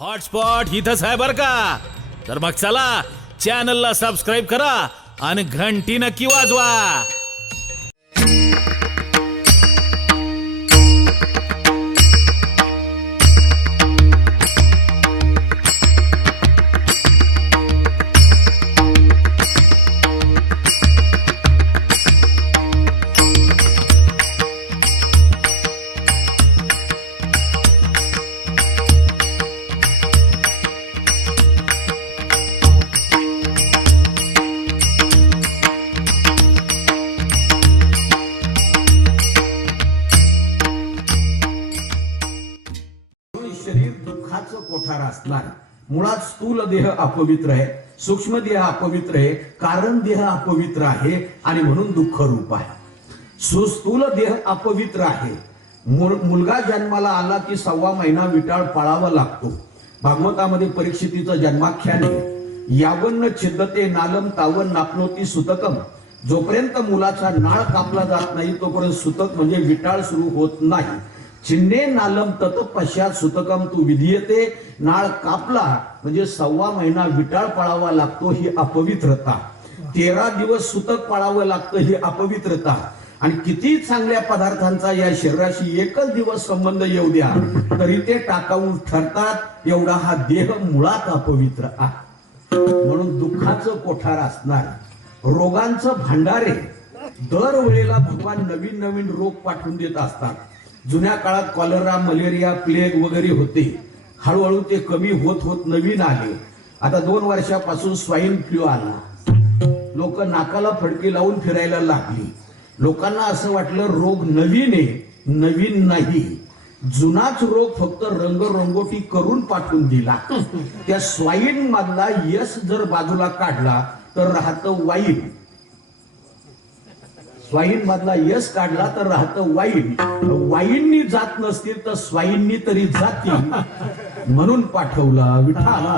Hotspot इथंच आहे बर का. तर मग चला चॅनलला सबस्क्राईब करा आणि घंटी नक्की वाजवा. शरीर दुःखाचं कोठार असणार. मुळात स्थूल देह अपवित्र आहे, सूक्ष्म देह अपवित्र आहे, कारण देह अपवित्र आहे आणि म्हणून दुःख रूप आहे. सुस्थूल देह अपवित्र आहे. मुलगा जन्माला आला की 1.25 महिना विटाळ पाळावा लागतो. भागवतामध्ये परीक्षितीचं जन्माख्यान आहे. यावन्न छिद्दते नालम तावन नापनोती सुतकम. जोपर्यंत मुलाचा नाळ कापला जात नाही तोपर्यंत सुतक म्हणजे विटाळ सुरू होत नाही. चिन्ने नालम तत पश्चात सुतकम तू विधीयते. नाळ कापला म्हणजे 1.25 महिना विटाळ पाळावा लागतो, ही अपवित्रता. 13 दिवस सुतक पाळावं लागतं, ही अपवित्रता. आणि किती चांगल्या पदार्थांचा या शरीराशी एकच दिवस संबंध येऊ द्या तरी ते टाकाऊ ठरतात. एवढा हा देह मुळात अपवित्र आहे. म्हणून दुःखाचं कोठार असणार, रोगांचं भांडारे. दरवेळेला भगवान नवीन नवीन रोग पाठवून देत असतात. जुन्या काळात कॉलरा, मलेरिया, प्लेग वगैरे होते. हळूहळू ते कमी होत होत नवीन आले. आता 2 वर्षापासून स्वाईन फ्लू आला. लोक नाकाला फडकी लावून फिरायला लागली. लोकांना असं वाटलं रोग नवीन आहे, नवीन नाही. जुनाच रोग फक्त रंगरंगोटी करून पाठवून दिला. त्या स्वाईन मधला यश जर बाजूला काढला तर राहतं वाईन. स्वाईन मधला यश काढला तर राहतं वाईन. वाईननी जात नसतील तर स्वाईननी तरी जातील म्हणून पाठवला विठाला.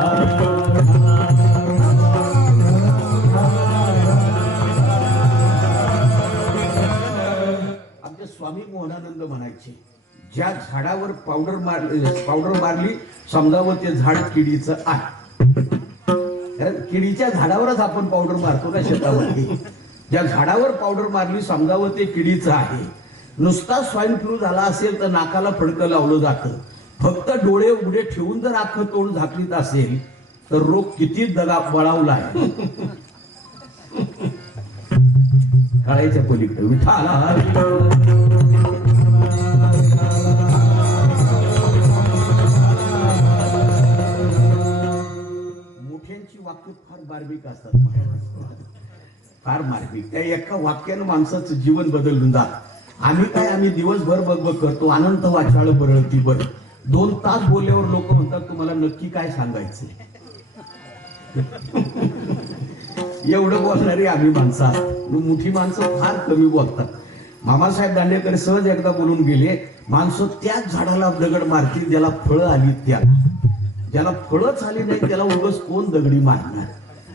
आमचे स्वामी मोहनानंद म्हणायचे, ज्या झाडावर पावडर मारली समजावं ते झाड किडीचं आहे. कारण किडीच्या झाडावरच आपण पावडर मारतो ना शेतावरती. ज्या झाडावर पावडर मारली समजावं ते किडीचं आहे. नुसता स्वाईन फ्लू झाला असेल तर नाकाला फडकं लावलं जातं. फक्त डोळे उघडे ठेवून जर अख्खं तोंड झाकलीत असेल तर रोग किती दगा बळावला आहे. काळाच्या पलीकडे विठाला. मोठ्यांची वाक्य फार बार्मिक असतात, फार मार्मिक. त्या एका वाक्यानं माणसाचं जीवन बदलून जात. आम्ही दिवसभर बघ करतो, अनंत वाचाळ बरळती बर. 2 तास बोलल्यावर लोक म्हणतात तुम्हाला नक्की काय सांगायचं. एवढं बोलणारी आम्ही माणसं आहोत. मोठी माणसं फार कमी बोलतात. मामासाहेब दांडेकर सहज एकदा बोलून गेले, माणसं त्याच झाडाला दगड मारतील ज्याला फळं आली त्याला. ज्याला फळंच आली नाही त्याला उगाच कोण दगडी मारणार.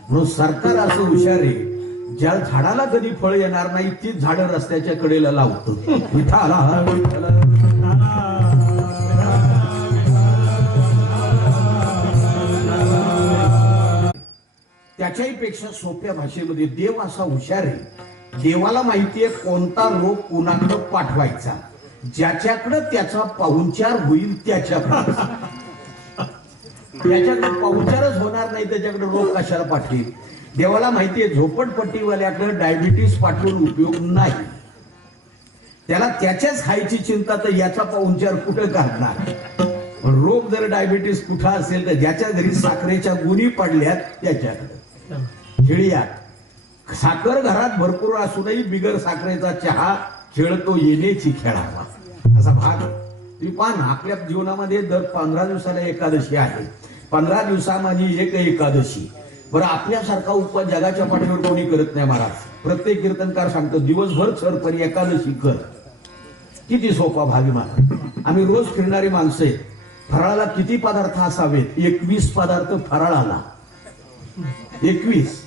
म्हणून सरकार असं हुशार आहे, ज्या झाडाला कधी फळ येणार नाही तीच झाडं रस्त्याच्या कडेला लावतो. त्याच्याही पेक्षा सोप्या भाषेमध्ये देव असा हुशार आहे. देवाला माहितीये कोणता रोग कोणाकडे पाठवायचा. ज्याच्याकडे त्याचा पाहुणचार होईल त्याच्याकडे पाहुणचारच होणार नाही त्याच्याकडे रोग कशाला पाठवेल. देवाला माहितीये झोपडपट्टीवाल्याकडे डायबिटीस पाठवून उपयोग नाही. त्याला त्याच्याच खायची चिंता तर याचा पाहुणचार कुठे करणार. रोग जर डायबिटीस कुठं असेल तर ज्याच्या घरी साखरेच्या गुणी पडल्यात त्याच्याकडे. खेळ्यात साखर घरात भरपूर असूनही बिगर साखरेचा चहा खेळतो येण्याची खेळावा असा भाग. तुम्ही पहा ना, आपल्या जीवनामध्ये दर 15 दिवसाला एकादशी आहे. 15 दिवसामध्ये एक एकादशी. बरं, आपल्यासारखा उपवास जगाच्या पाठीवर कोणी करत नाही महाराज. प्रत्येक कीर्तनकार सांगतो दिवसभर सरपरी एकादशी कर. किती सोपा भाग महाराज. आम्ही रोज फिरणारी माणसं आहे. फराळाला किती पदार्थ असावेत? 21 पदार्थ फराळाला. 21.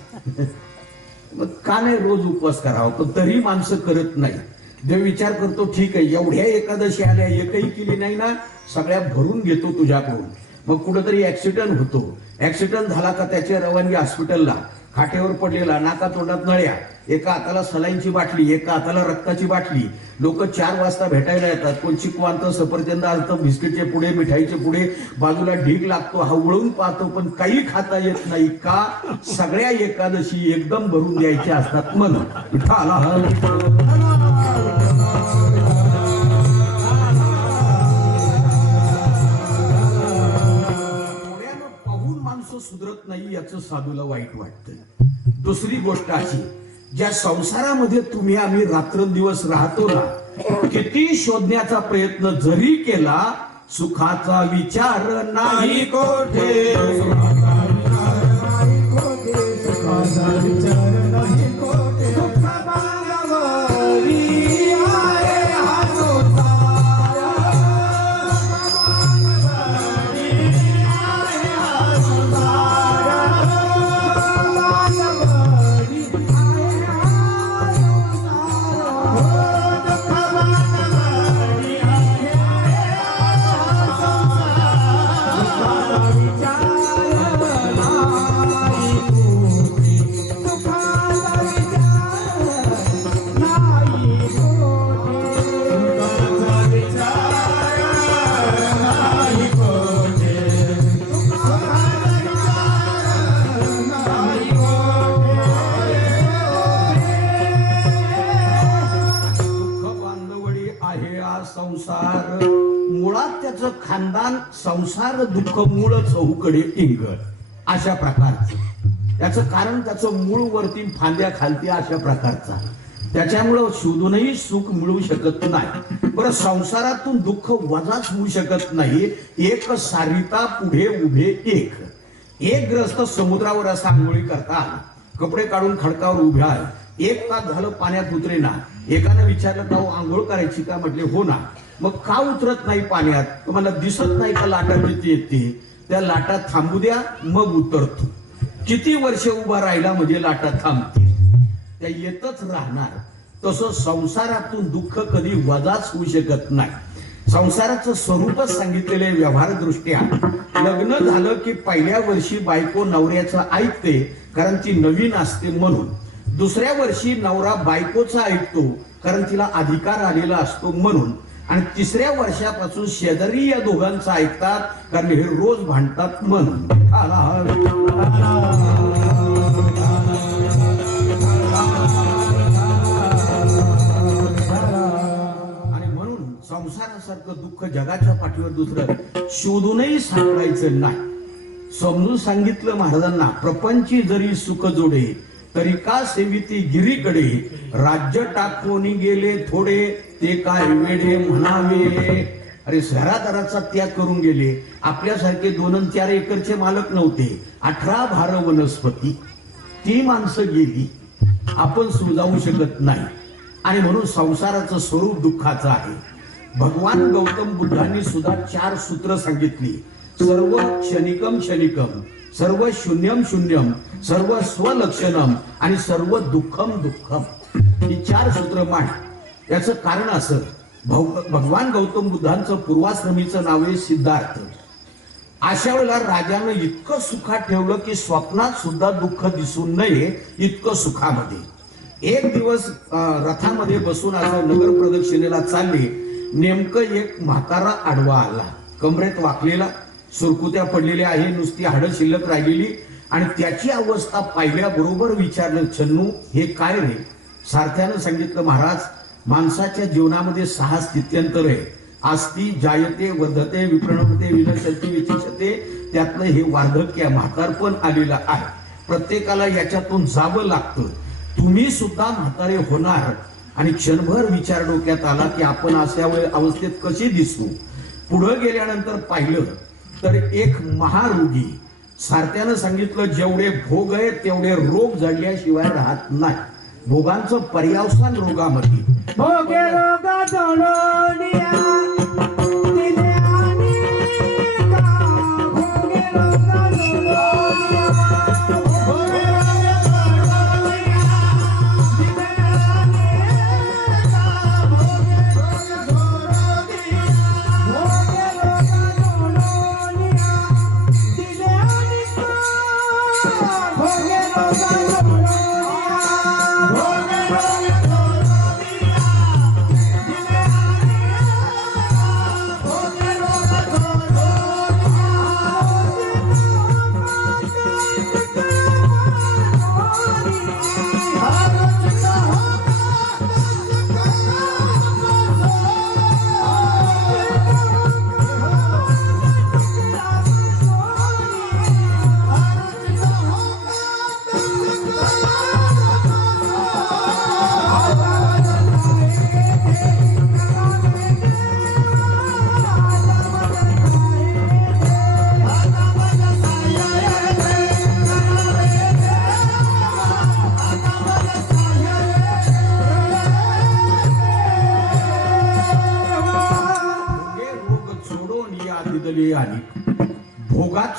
मग का नाही रोज उपवास करावा? पण तरी माणसं करत नाही. देव विचार करतो, ठीक आहे एवढ्या एकादशी आल्या एकही केली नाही ना, सगळ्या भरून घेतो तुझ्याकडून. मग कुठेतरी ऍक्सिडेंट होतो, ऍक्सिडेंट झाला का त्याची रवानगी हॉस्पिटलला, खाटेवर पडलेला, नाका तोंडात नळ्या, एका हाताला सलाईनची बाटली, एका हाताला रक्ताची बाटली. लोक 4 वाजता भेटायला येतात, कोण चिकवांत, सफरचंद आणतं, बिस्किटचे पुढे, मिठाईचे पुढे, बाजूला ढीग लागतो, हवळून पाहतो, पण काही खाता येत नाही. का? सगळ्या एकादशी एकदम भरून द्यायच्या असतात. मन पाहून माणसं सुधरत नाही याचं साधूला वाईट वाटतं. दुसरी गोष्ट अशी, ज्या संसारामध्ये तुम्ही आम्ही रात्रंदिवस राहतो ना, किती शोधण्याचा प्रयत्न जरी केला, सुखाचा विचार नाही कोठे, संसार. मुळात त्याचं खानदान संसार दुःख मूळ चहूकडे इंगळ अशा प्रकारचं. त्याचं कारण त्याचं मूळ वरती फांद्या खालती अशा प्रकारचा. त्याच्यामुळं शोधूनही सुख मिळू शकत नाही. बरं, संसारातून दुःख वजाच होऊ शकत नाही. एक सारिता पुढे उभे एक. एक ग्रस्त समुद्रावर असा आंघोळी करतात, कपडे काढून खडकावर उभे आहे. 1 तास झालं पाण्यात उतरे ना. एकाने विचारलं का आंघोळ करायची का? म्हटले हो ना. मग का उतरत नाही पाण्यात? तुम्हाला दिसत नाही का लाटा किती येते? त्या लाटा थांबू द्या मग उतरतो. किती वर्ष उभा राहिला म्हणजे लाटा थांबते, त्या येतच राहणार. तसं संसारातून दुःख कधी वजाच होऊ शकत नाही. संसाराचं स्वरूपच सांगितलेले व्यवहार दृष्ट्या. लग्न झालं की पहिल्या वर्षी बायको नवऱ्याचं ऐकते, कारण ती नवीन असते म्हणून. दुसऱ्या वर्षी नवरा बायकोचा ऐकतो, कारण तिला अधिकार आलेला असतो म्हणून. आणि तिसऱ्या वर्षापासून शेजारी या दोघांचं ऐकतात, कारण हे रोज भांडतात म्हणून. आणि म्हणून संसारासारखं दुःख जगाच्या पाठीवर दुसरं शोधूनही सापडायचं नाही. समजून सांगितलं महाराजांना, प्रपंची जरी सुख जोडे तरी का सेविती गिरीकडे, राज्य टाकून गेले थोडे ते काय वेडे म्हणावे. अरे घरादाराचा त्याग करून गेले. आपल्यासारखे 2 आणि 4 एकरचे मालक नव्हते. 18 भार वनस्पती, ती माणसं गेली. आपण सुजावू शकत नाही. आणि म्हणून संसाराचं स्वरूप दुःखाचं आहे. भगवान गौतम बुद्धांनी सुद्धा 4 सूत्र सांगितली. सर्व क्षणिकम क्षणिकम, सर्व शून्यम शून्यम, सर्व स्वलक्षणम आणि सर्व दुःखम दुःखम. ही 4 सूत्र मान. याचं कारण असं, भगवान गौतम बुद्धांचं पूर्वाश्रमीचं नाव आहे सिद्धार्थ. अशा वेळेला राजानं इतकं सुखात ठेवलं की स्वप्नात सुद्धा दुःख दिसू नये इतकं सुखामध्ये. एक दिवस रथामध्ये बसून असं नगर प्रदक्षिणेला चालले. नेमकं एक म्हातारा आडवा आला, कमरेत वाकलेला, सुरकुत्या पडलेल्या आहे, नुसती हाडं शिल्लक राहिलेली. आणि त्याची अवस्था पाहिल्याबरोबर विचारलं, छन्नू हे काय रे? सारथ्यानं सांगितलं, महाराज माणसाच्या जीवनामध्ये 6 स्थित्यंतर आहे. आस्ती, जायते, वर्धते, विप्रणवते, विनशते, विचिक्षते. त्यातलं हे वार्धक्य, म्हातारपण आलेलं आहे. प्रत्येकाला याच्यातून जावं लागतं. तुम्ही सुद्धा म्हातारे होणार. आणि क्षणभर विचार डोक्यात आला की आपण अशा अवस्थेत कसे दिसू. पुढे गेल्यानंतर पाहिलं तर एक महारोगी. सारथ्यानं सांगितलं, जेवढे भोग आहेत तेवढे रोग जडल्याशिवाय राहत नाही. भोगांचं पर्यावसान रोगामध्ये. भोगे रोग जोडोनिया दिले आणि का भोगे रोग जोडोनिया भोगे रोग जोडोनिया दिले आणि का भोगे रोग जोडोनिया भोगे रोग जोडोनिया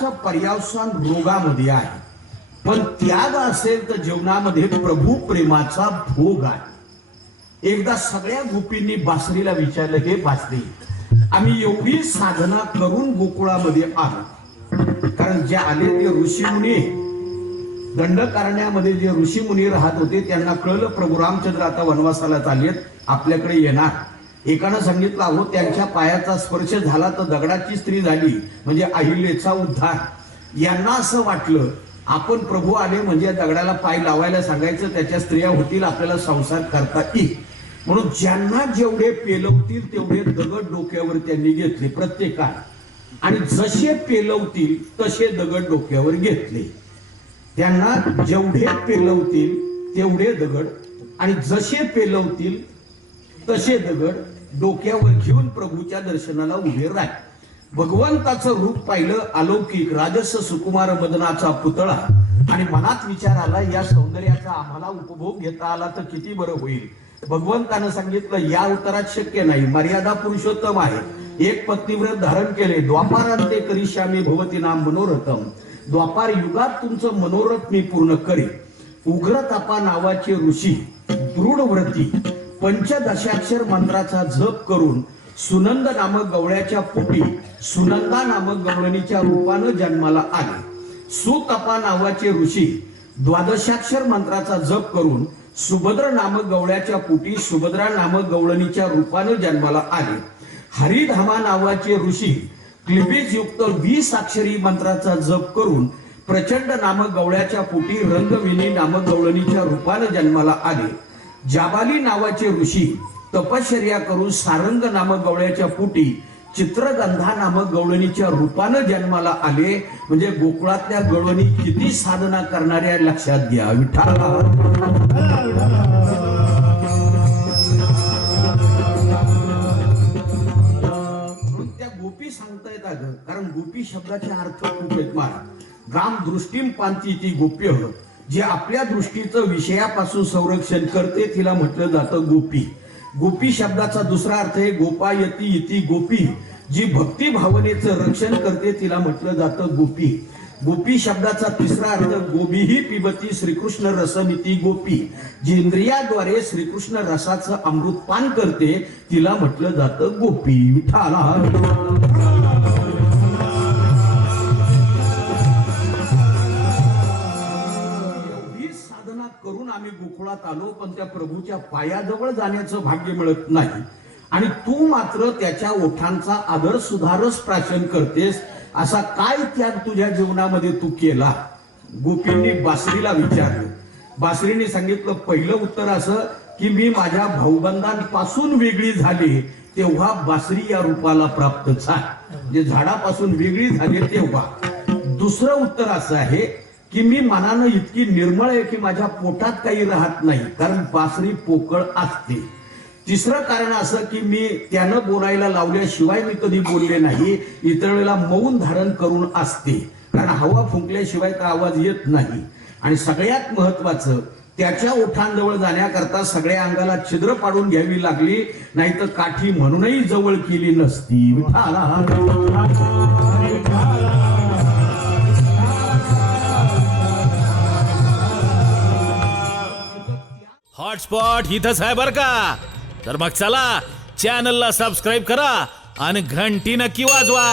बराच पर्यावसान रोगामध्ये आहे, पण त्याग असेल तर जीवनामध्ये प्रभू प्रेमाचा भोग आहे. एकदा सगळ्या गोपींनी बासरीला विचारलं, हे बासरी, आम्ही एवढी साधना करून गोकुळामध्ये आलो, कारण जे आले ते ऋषीमुनी, दंडकारण्यामध्ये जे ऋषीमुनी राहत होते त्यांना कळलं प्रभू रामचंद्र आता वनवासाला चाललेत, आपल्याकडे येणार. एकानं सांगितलं, अहो त्यांच्या पायाचा स्पर्श झाला तर दगडाची स्त्री झाली, म्हणजे अहिल्याचा उद्धार. यांना असं वाटलं आपण प्रभू आले म्हणजे दगडाला पाय लावायला सांगायचं, त्याच्या स्त्रिया होतील, आपल्याला संसार करता येईल. म्हणून ज्यांना जेवढे पेलवतील तेवढे दगड डोक्यावर त्यांनी घेतले प्रत्येकाला, आणि जसे पेलवतील तसे दगड डोक्यावर घेतले. त्यांना जेवढे पेलवतील तेवढे दगड आणि जसे पेलवतील तसे दगड डोक्यावर घेऊन प्रभूच्या दर्शनाला उभे राहिले. भगवंताचं रूप पाहिलं, अलौकिक राजस सुकुमार मदनाचा पुतळा, आणि मनात विचार आला, या सौंदर्याचा आम्हाला उपभोग घेता आला तर किती बरं होईल. भगवंतानं सांगितलं, या अवतारात शक्य नाही, मर्यादा पुरुषोत्तम आहे. एक पत्नीव्रत धारण केले, द्वापारांते करिष्यामी भवती नाम मनोरथम, द्वापार युगात तुमचं मनोरथ मी पूर्ण करेन. उग्रतापा नावाचे ऋषी दृढ व्रती पंचदशाक्षर मंत्राचा जप करून सुनंद नामक गवळ्याच्या पोटी सुनंदा नामक गवळणीच्या रूपानं जन्माला आले. सुतपा नावाचे ऋषी द्वादशाक्षर मंत्राचा जप करून सुभद्र नामक गवळ्याच्या पोटी सुभद्रा नामक गवळणीच्या रूपानं जन्माला आले. हरिधामा नावाचे ऋषी क्लिबीज युक्त 20 अक्षरी मंत्राचा जप करून प्रचंड नामक गवळ्याच्या पोटी रंगविनी नामक गवळणीच्या रूपानं जन्माला आले. जाबाली नावाचे ऋषी तपश्चर्या करून सारंग नामक गवळ्याच्या पोटी चित्रगंधा नामक गवळणीच्या रूपानं जन्माला आले. म्हणजे गोकुळातल्या गवळणी किती साधना करणाऱ्या लक्षात घ्या. विठ्ठला गोपी सांगतायत अगं, कारण गोपी शब्दाचे अर्थ खूप आहेत महाराज. गाम दृष्टीम पांती ती गोप्य, जे आपल्या दृष्टीचं विषयापासून संरक्षण करते तिला म्हटलं जातं गोपी. गोपी शब्दाचा दुसरा अर्थ आहे गोपायती इति गोपी, जी भक्ती भावनेचं रक्षण करते तिला म्हटलं जातं गोपी. गोपी शब्दाचा तिसरा अर्थ गोबीही पिबती श्रीकृष्ण रसमिती गोपी, जी इंद्रियाद्वारे श्रीकृष्ण रसाचं अमृतपान करते तिला म्हटलं जातं गोपी. विठ्ठला करून आम्ही गोकुळात आलो, पण त्या प्रभूच्या पायाजवळ जाण्याचं भाग्य मिळत नाही. आणि तू मात्र त्याच्या ओठांचा आदर सुधारस प्राशन करतेस, असा काय त्याग तुझ्या जीवनामध्ये तू केला. गोपींनी बासरीला विचारलं. बासरीने सांगितलं, पहिलं उत्तर असं की मी माझ्या भाऊबंधांपासून वेगळी झाली तेव्हा बासरी या रूपाला प्राप्त झाली, म्हणजे झाडापासून वेगळी झाली तेव्हा. दुसरं उत्तर असं आहे की मी मनानं इतकी निर्मळ आहे की माझ्या पोटात काही राहत नाही, कारण बासरी पोकळ असते. तिसरं कारण असं की मी त्यानं बोलायला लावल्याशिवाय मी कधी बोलले नाही, इतर वेळेला मौन धारण करून असते, कारण हवा फुंकल्याशिवाय तर आवाज येत नाही. आणि सगळ्यात महत्वाचं, त्याच्या ओठांजवळ जाण्याकरता सगळ्या अंगाला छिद्र पाडून घ्यावी लागली, नाही तर काठी म्हणूनही जवळ केली नसती. हॉटस्पॉट इथंच आहे बर का. तर मग चला, चॅनलला सबस्क्राईब करा आणि घंटी नक्की वाजवा.